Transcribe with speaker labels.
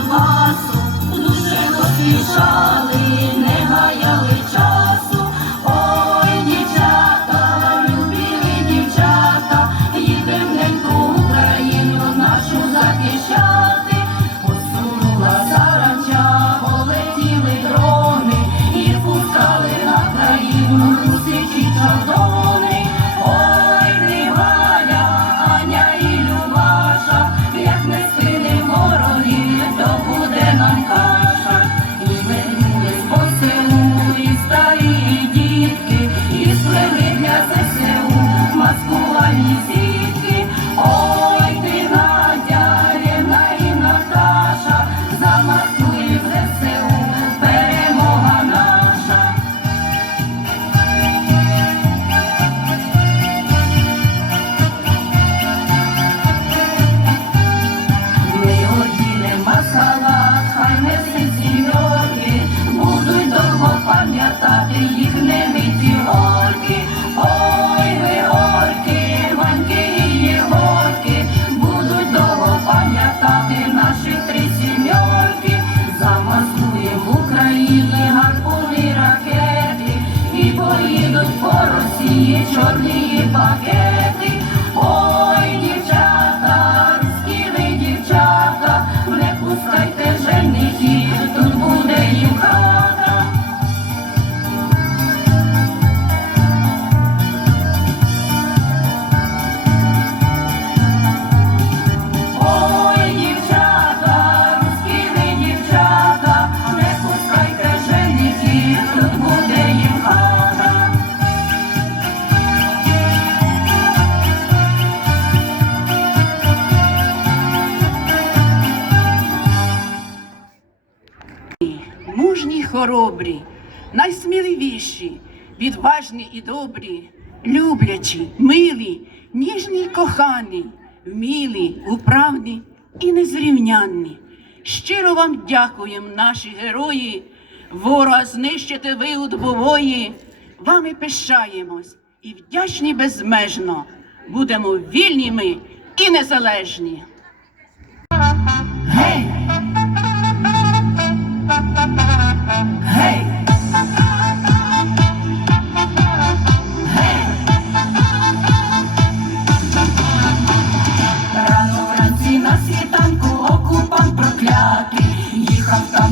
Speaker 1: paso easy.
Speaker 2: хоробрі, найсміливіші, відважні і добрі, люблячі, милі, ніжні й кохані, вмілі, управні і незрівнянні. Щиро вам дякуємо, наші герої, ворога знищити ви у Двобої. Вами пишаємось і вдячні безмежно. Будемо вільні і незалежні. Гей! Рано
Speaker 1: вранці на світанку окупант проклятий їхав.